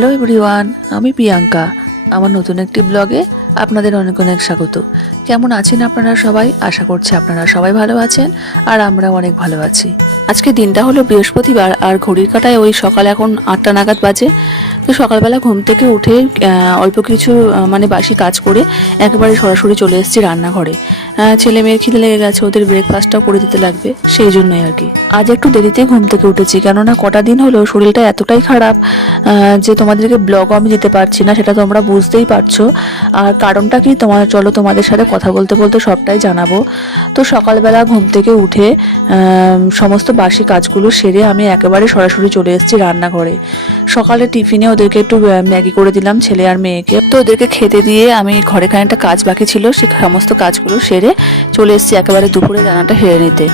Hello everyone আমি প্রিয়াঙ্কা। আমার নতুন একটি ব্লগে আপনাদের অনেক অনেক স্বাগত। কেমন আছেন আপনারা সবাই? আশা করছি আপনারা সবাই ভালো আছেন আর আমরা অনেক ভালো আছি। আজকে দিনটা হলো বৃহস্পতিবার আর ঘড়ির কাটায় ওই সকাল এখন আটটা নাগাদ বাজে। তো সকালবেলা ঘুম থেকে উঠে অল্প কিছু মানে বাসি কাজ করে একেবারে সরাসরি চলে এসেছি রান্নাঘরে। ছেলে মেয়ের খিদে লেগে গেছে, ওদের ব্রেকফাস্টটাও করে দিতে লাগবে, সেই জন্যই আর কি। আজ একটু দেরিতে ঘুম থেকে উঠেছি, কেননা কটা দিন হলো শরীরটা এতটাই খারাপ যে তোমাদেরকে ব্লগও আমি দিতে পারছি না, সেটা তোমরা বুঝতেই পারছ। আর কারণটা কি? তোমার, চলো তোমাদের সাথে কথা বলতে বলতে সবটাই জানাব। তো সকালবেলা ঘুম থেকে উঠে সমস্ত বাসি কাজগুলো সেরে আমি একেবারে সরাসরি চলে এসেছি রান্নাঘরে। সকালে টিফিনে ওদেরকে একটু ম্যাগি করে দিলাম ছেলে আর মেয়েকে। তো ওদেরকে খেতে দিয়ে আমি ঘরে খানিকটা কাজ বাকি ছিল, সে সমস্ত কাজগুলো সেরে চলে এসেছি একেবারে দুপুরে রান্নাটা হেরে নিতে।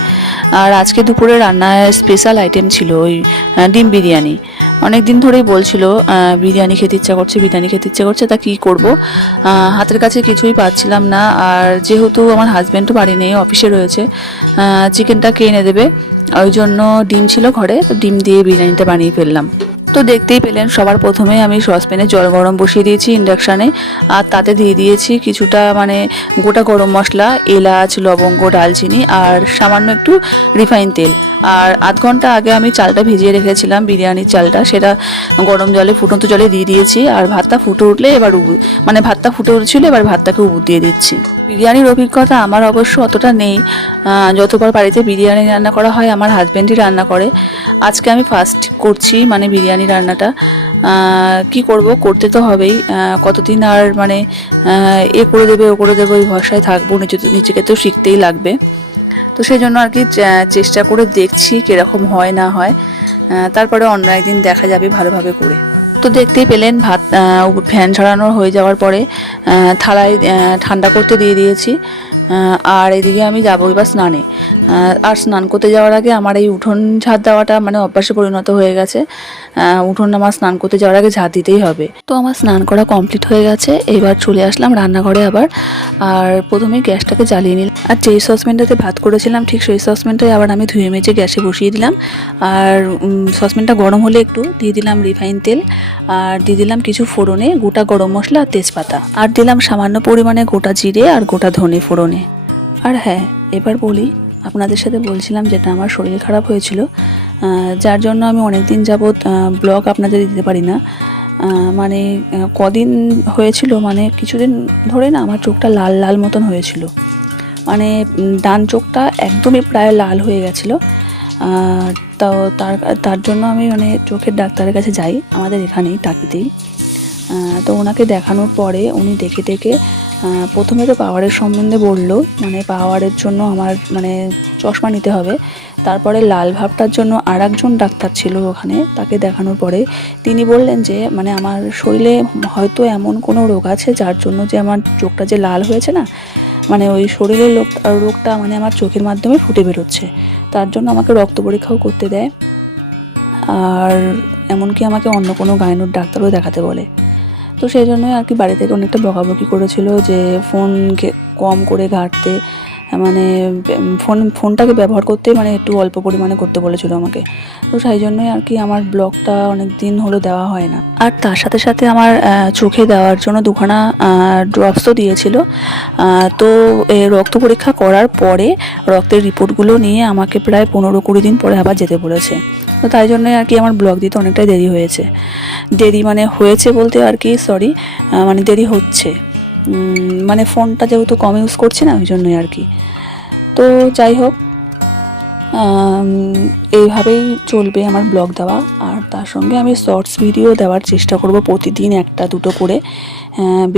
আর আজকে দুপুরে রান্নায় স্পেশাল আইটেম ছিল ওই ডিম বিরিয়ানি। অনেক দিন ধরেই বলছিল বিরিয়ানি খেতে ইচ্ছা করছে, বিরিয়ানি খেতে ইচ্ছা করছে, তা কী করব? হাতের কাছে কিছুই পাচ্ছিলাম না। আর যেহেতু আমার হাজব্যান্ডও বাড়ি নেই অফিসে রয়েছে চিকেনটা কে এনে দেবে। ওই জন্য ডিম ছিল ঘরে ডিম দিয়ে বিরিয়ানিটা বানিয়ে ফেললাম। তো দেখতেই পেলেন সবার প্রথমে আমি সসপ্যানে জল গরম বসিয়ে দিয়েছি ইন্ডাকশানে, আর তাতে দিয়ে দিয়েছি কিছুটা মানে গোটা গরম মশলা, এলাচ, লবঙ্গ, ডালচিনি আর সামান্য একটু রিফাইন তেল। আর আধ ঘণ্টা আগে আমি চালটা ভিজিয়ে রেখেছিলাম, বিরিয়ানির চালটা, সেটা গরম জলে, ফুটন্ত জলে দিয়ে দিয়েছি, আর ভাতটা ফুটে উঠলে এবার মানে ভাতটা ফুটে উঠছিল, এবার ভাতটাকে উবু দিয়ে দিচ্ছি। বিরিয়ানির অভিজ্ঞতা আমার অবশ্য অতটা নেই। যতবার বাড়িতে বিরিয়ানি রান্না করা হয়, আমার হাজব্যান্ডই রান্না করে। আজকে আমি ফার্স্ট করছি মানে বিরিয়ানি রান্নাটা। কি করব? করতে তো হবেই। কতদিন আর মানে এ করে দেবে, ও করে দেবে, ওই ভরসায় থাকব নিচে নিজেকে তো শিখতেই লাগবে। তো সেই জন্য আর কি চেষ্টা করে দেখছি কীরকম হয়, না হয়। তারপরে অন্য একদিন দেখা যাবে ভালোভাবে করে। তো দেখতেই পেলেন, ভাত ফ্যান ছড়ানো হয়ে যাওয়ার পরে থালায় ঠান্ডা করতে দিয়ে দিয়েছি। আর এদিকে আমি যাব এবার স্নানে। আর স্নান করতে যাওয়ার আগে আমার এই উঠোন ঝাড় দেওয়াটা মানে অভ্যাসে পরিণত হয়ে গেছে। উঠোন আমার স্নান করতে যাওয়ার আগে ঝাড় দিতেই হবে। তো আমার স্নান করা কমপ্লিট হয়ে গেছে। এবার চলে আসলাম রান্নাঘরে আবার। আর প্রথমে গ্যাসটাকে জ্বালিয়ে নিলাম। আর যেই সসপ্যানটাতে ভাত করেছিলাম, ঠিক সেই সসপ্যানটাই আবার আমি ধুয়ে মেজে গ্যাসে বসিয়ে দিলাম। আর সসপ্যানটা গরম হলে একটু দিয়ে দিলাম রিফাইন তেল। আর দিয়ে দিলাম কিছু ফোড়নে গোটা গরম মশলা আর তেজপাতা। আর দিলাম সামান্য পরিমাণে গোটা জিরে আর গোটা ধনে ফোড়নে। আর হ্যাঁ এবার বলি আপনাদের সাথে বলছিলাম যেটা আমার শরীর খারাপ হয়েছিল। যার জন্য আমি অনেক দিন যাবৎ ব্লগ আপনাদের দিতে পারি না। মানে কদিন হয়েছিল মানে কিছুদিন ধরে না আমার চোখটা লাল লাল মতন হয়েছিল। মানে ডান চোখটা একদমই প্রায় লাল হয়ে গেছিল। তো তার তার জন্য আমি মানে চোখের ডাক্তারের কাছে যাই, আমাদের এখানেই টাকিতেই। তো ওনাকে দেখানোর পরে উনি দেখে দেখে প্রথমে তো পাওয়ারের সম্বন্ধে বলল মানে পাওয়ারের জন্য আমার মানে চশমা নিতে হবে। তারপরে লাল ভাবটার জন্য আর একজন ডাক্তার ছিল ওখানে, তাকে দেখানোর পরে তিনি বললেন যে মানে আমার শরীরে হয়তো এমন কোনো রোগ আছে যার জন্য যে আমার চোখটা যে লাল হয়েছে না মানে ওই শরীরের রোগটা মানে আমার চোখের মাধ্যমে ফুটে বেরোচ্ছে। তার জন্য আমাকে রক্ত পরীক্ষাও করতে দেয়। আর এমনকি আমাকে অন্য কোনো গায়নুর ডাক্তারও দেখাতে বলে। তো সেই জন্যই আর কি বাড়ি থেকে অনেকটা বকাবকি করেছিল যে ফোনকে কম করে ঘাঁটতে মানে ফোন, ফোনটাকে ব্যবহার করতে মানে একটু অল্প পরিমাণে করতে বলেছিল আমাকে। তো সেই জন্যই আর কি আমার ব্লগটা অনেক দিন হলো দেওয়া হয় না। আর তার সাথে সাথে আমার চোখে দেওয়ার জন্য দুখানা ড্রপসও দিয়েছিল। তো রক্ত পরীক্ষা করার পরে রক্তের রিপোর্টগুলো নিয়ে আমাকে প্রায় পনেরো কুড়ি দিন পরে আবার যেতে বলেছে। তো তাই জন্যই আর কি আমার ব্লগ দিতে অনেকটাই দেরি হয়েছে। দেরি মানে হয়েছে বলতে আর কি সরি মানে দেরি হচ্ছে। মানে ফোনটা যেহেতু কম ইউজ করছি না, ওই জন্যই আর কি। তো যাই হোক এইভাবেই চলবে আমার ব্লগ দেওয়া। আর তার সঙ্গে আমি শর্টস ভিডিও দেওয়ার চেষ্টা করব প্রতিদিন একটা দুটো করে।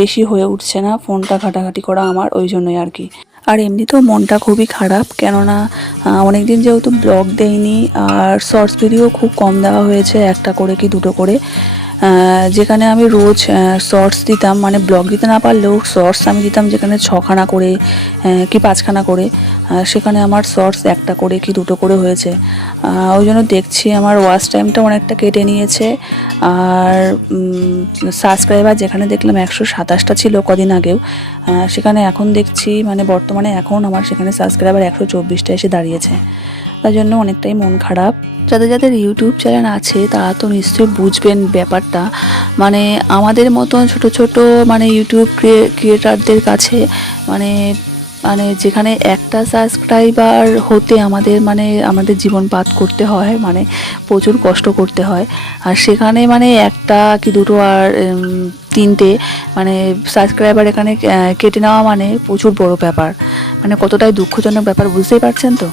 বেশি হয়ে উঠছে না, ফোনটা ঘাটাঘাটি করা আমার, ওই জন্যই আর কি। আর এমনিতেও মনটা খুবই খারাপ, কেননা অনেক দিন যেহেতু ব্লগ দেয়নি আর শর্টস ভিডিও খুব কম দেওয়া হয়েছে, একটা করে কি দুটো করে। যেখানে আমি রোজ শর্টস দিতাম মানে ব্লগ দিতে না পারলেও শর্টস আমি দিতাম যেখানে ছখানা করে কি পাঁচখানা করে সেখানে আমার শর্টস একটা করে কি দুটো করে হয়েছে। ওই জন্য দেখছি আমার ওয়াচ টাইমটা অনেকটা কেটে নিয়েছে, আর সাবস্ক্রাইবার যেখানে দেখলাম একশো সাতাশটা ছিল কদিন আগেও সেখানে এখন দেখছি মানে বর্তমানে এখন আমার সেখানে সাবস্ক্রাইবার একশো চব্বিশটা এসে দাঁড়িয়েছে। তার জন্য অনেকটাই মন খারাপ। যাদের যাদের ইউটিউব চ্যানেল আছে, তারা তো নিশ্চয়ই বুঝবেন ব্যাপারটা। মানে আমাদের মতন ছোট ছোট মানে ইউটিউব ক্রিয়েটারদের কাছে মানে মানে যেখানে একটা সাবস্ক্রাইবার হতে আমাদের মানে আমাদের জীবন পাত করতে হয় মানে প্রচুর কষ্ট করতে হয়। আর সেখানে মানে একটা কি দুটো আর তিনটে মানে সাবস্ক্রাইবার এখানে কেটে নেওয়া মানে প্রচুর বড় ব্যাপার। মানে কতটাই দুঃখজনক ব্যাপার, বুঝতেই পারছেন তো?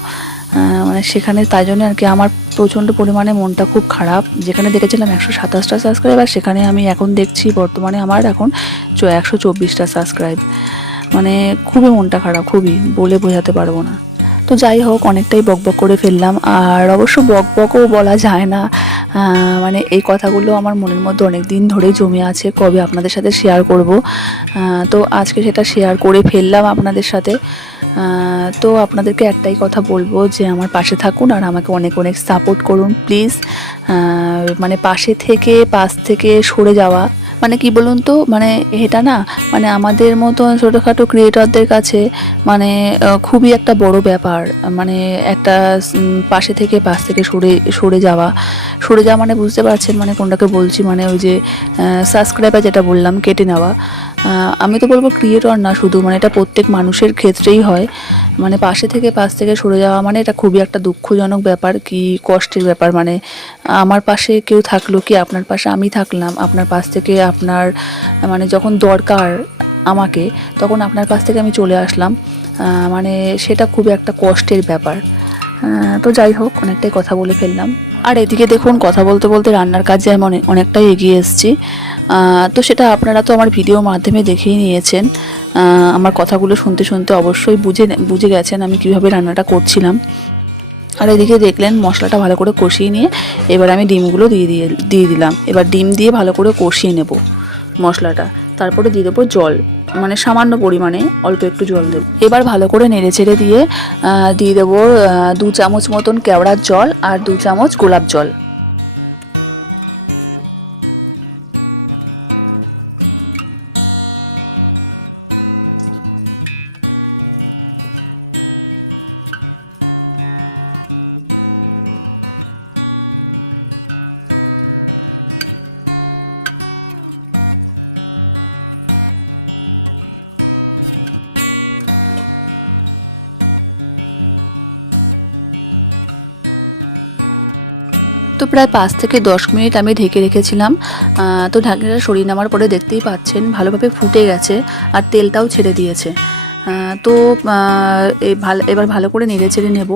মানে সেখানে তাই জন্য আর কি আমার প্রচণ্ড পরিমাণে মনটা খুব খারাপ। যেখানে দেখেছিলাম একশো সাতাশটা সাবস্ক্রাইবার সেখানে আমি এখন দেখছি বর্তমানে আমার এখন একশো চব্বিশটা সাবস্ক্রাইব মানে খুবই মনটা খারাপ, খুবই বলে বোঝাতে পারব না। তো যাই হোক, অনেকটাই বকবক করে ফেললাম। আর অবশ্য বকবকও বলা যায় না। মানে এই কথাগুলো আমার মনের মধ্যে অনেক দিন ধরেই জমে আছে, কবে আপনাদের সাথে শেয়ার করব। তো আজকে সেটা শেয়ার করে ফেললাম আপনাদের সাথে। তো আপনাদেরকে একটাই কথা বলব যে, আমার পাশে থাকুন আর আমাকে অনেক অনেক সাপোর্ট করুন প্লিজ মানে পাশে থেকে, পাশ থেকে সরে যাওয়া। মানে কি বলুন তো মানে এটা না মানে আমাদের মতন ছোটোখাটো ক্রিয়েটরদের কাছে মানে খুবই একটা বড় ব্যাপার মানে একটা পাশে থেকে পাশ থেকে সরে সরে যাওয়া। সরে যাওয়া মানে বুঝতে পারছেন মানে কোনটাকে বলছি মানে ওই যে সাবস্ক্রাইবার যেটা বললাম, কেটে নেওয়া। আমি তো বলব ক্রিয়েটর না শুধু মানে এটা প্রত্যেক মানুষের ক্ষেত্রেই হয়। মানে পাশে থেকে পাশ থেকে সরে যাওয়া মানে এটা খুবই একটা দুঃখজনক ব্যাপার, কি কষ্টের ব্যাপার। মানে আমার পাশে কেউ থাকল কি আপনার পাশে আমি থাকলাম, আপনার পাশ থেকে আপনার মানে যখন দরকার আমাকে, তখন আপনার কাছ থেকে আমি চলে আসলাম। মানে সেটা খুবই একটা কষ্টের ব্যাপার। তো যাই হোক, অনেকটাই কথা বলে ফেললাম। আর এদিকে দেখুন, কথা বলতে বলতে রান্নার কাজে আমি অনেক অনেকটাই এগিয়ে এসেছি। তো সেটা আপনারা তো আমার ভিডিও মাধ্যমে দেখেই নিয়েছেন। আমার কথাগুলো শুনতে শুনতে অবশ্যই বুঝে বুঝে গেছেন আমি কীভাবে রান্নাটা করছিলাম। আর এদিকে দেখলেন, মশলাটা ভালো করে কষিয়ে নিয়ে এবার আমি ডিমগুলো দিয়ে দিয়ে দিয়ে দিলাম। এবার ডিম দিয়ে ভালো করে কষিয়ে নেব। মশলাটা, তারপরে দিয়ে দেবো জল মানে সামান্য পরিমাণে অল্প একটু জল দেবো। এবার ভালো করে নেড়ে ছেড়ে দিয়ে দিয়ে দেবো দু চামচ মতন কেওড়ার জল আর দু চামচ গোলাপ জল। প্রায় পাঁচ থেকে দশ মিনিট আমি ঢেকে রেখেছিলাম। তো ঢাকনাটা সরিয়ে নেওয়ার পরে দেখতেই পাচ্ছেন ভালোভাবে ফুটে গেছে আর তেলটাও ছেড়ে দিয়েছে। তো ভালো এবার ভালো করে নেড়ে চেড়ে নেব।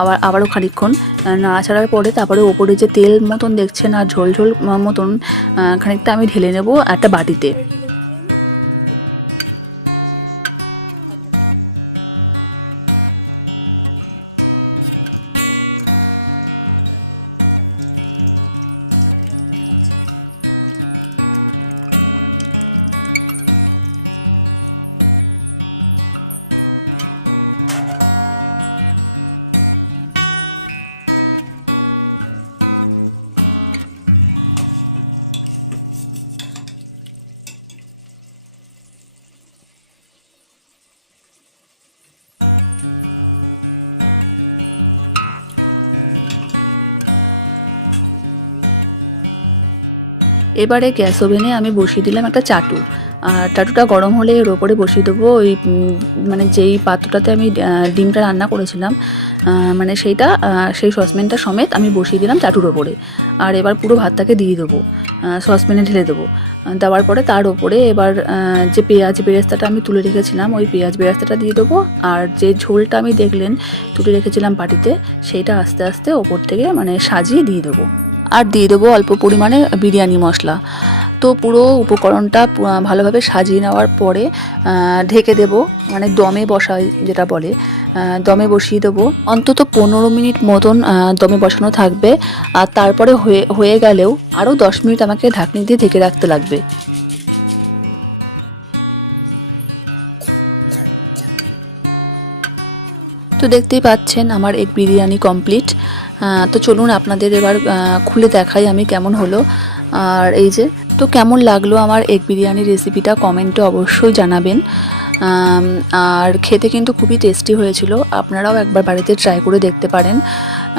আবার আবারও খানিকক্ষণ। আহ, নাড়াচাড়ার পরে তারপরে ওপরে যে তেল মতন দেখছেন আর ঝোল ঝোল মতন খানিকটা আমি ঢেলে নেব একটা বাটিতে। এবারে গ্যাস ওভেনে আমি বসিয়ে দিলাম একটা চাটু। আর চাটুটা গরম হলে এর ওপরে বসিয়ে দেবো ওই মানে যেই পাত্রটাতে আমি ডিমটা রান্না করেছিলাম মানে সেইটা সেই সসপ্যানটা সমেত আমি বসিয়ে দিলাম চাটুর ওপরে। আর এবার পুরো ভাতটাকে দিয়ে দেবো সসপ্যানে ঢেলে দেবো। দেওয়ার পরে তার ওপরে এবার যে পেঁয়াজ বেরেস্তাটা আমি তুলে রেখেছিলাম, ওই পেঁয়াজ বেরেস্তাটা দিয়ে দেবো। আর যে ঝোলটা আমি দেখলেন, তুলে রেখেছিলাম বাড়িতে, সেইটা আস্তে আস্তে ওপর থেকে মানে সাজিয়ে দিয়ে দেবো। আর দিয়ে দেবো অল্প পরিমাণে বিরিয়ানি মশলা। তো পুরো উপকরণটা ভালোভাবে সাজিয়ে নেওয়ার পরে ঢেকে দেবো মানে দমে বসায় যেটা বলে দমে বসিয়ে দেবো। অন্তত পনেরো মিনিট মতন দমে বসানো থাকবে। আর তারপরে হয়ে হয়ে গেলেও আরও দশ মিনিট আমাকে ঢাকনি দিয়ে ঢেকে রাখতে লাগবে। তো দেখতেই পাচ্ছেন আমার এক বিরিয়ানি কমপ্লিট। তো চলুন আপনাদের এবার খুলে দেখাই আমি কেমন হলো। আর এই যে, তো কেমন লাগল আমার এগ বিরিয়ানির রেসিপিটা কমেন্টে অবশ্যই জানাবেন। আর খেতে কিন্তু খুবই টেস্টি হয়েছিল। আপনারাও একবার বাড়িতে ট্রাই করে দেখতে পারেন।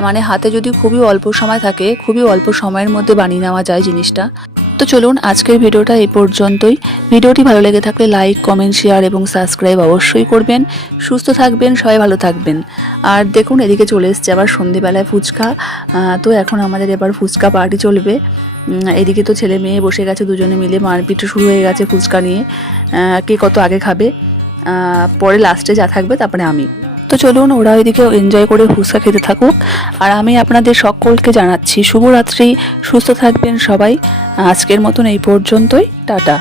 মানে হাতে যদি খুবই অল্প সময় থাকে, খুবই অল্প সময়ের মধ্যে বানিয়ে নেওয়া যায় জিনিসটা। তো চলুন আজকের ভিডিওটা এই পর্যন্তই। ভিডিওটি ভালো লেগে থাকলে লাইক কমেন্ট শেয়ার এবং সাবস্ক্রাইব অবশ্যই করবেন। সুস্থ থাকবেন, সবাই ভালো থাকবেন। আর দেখুন, এদিকে চলে এসছে আবার সন্ধেবেলায় ফুচকা। তো এখন আমাদের এবার ফুচকা পার্টি চলবে। এদিকে তো ছেলে মেয়ে বসে গেছে দুজনে মিলে, মারপিট শুরু হয়ে গেছে ফুচকা নিয়ে। কে কত আগে খাবে? পরে লাস্টে যা থাকবে, তারপরে আমি। তো চলুন ওরা ওইদিকে এনজয় করে ফুচকা খেতে থাকুক। আর আমি আপনাদের সকলকে জানাচ্ছি, শুভরাত্রি, সুস্থ থাকবেন সবাই। আজকের মতন এই পর্যন্তই, টাটা।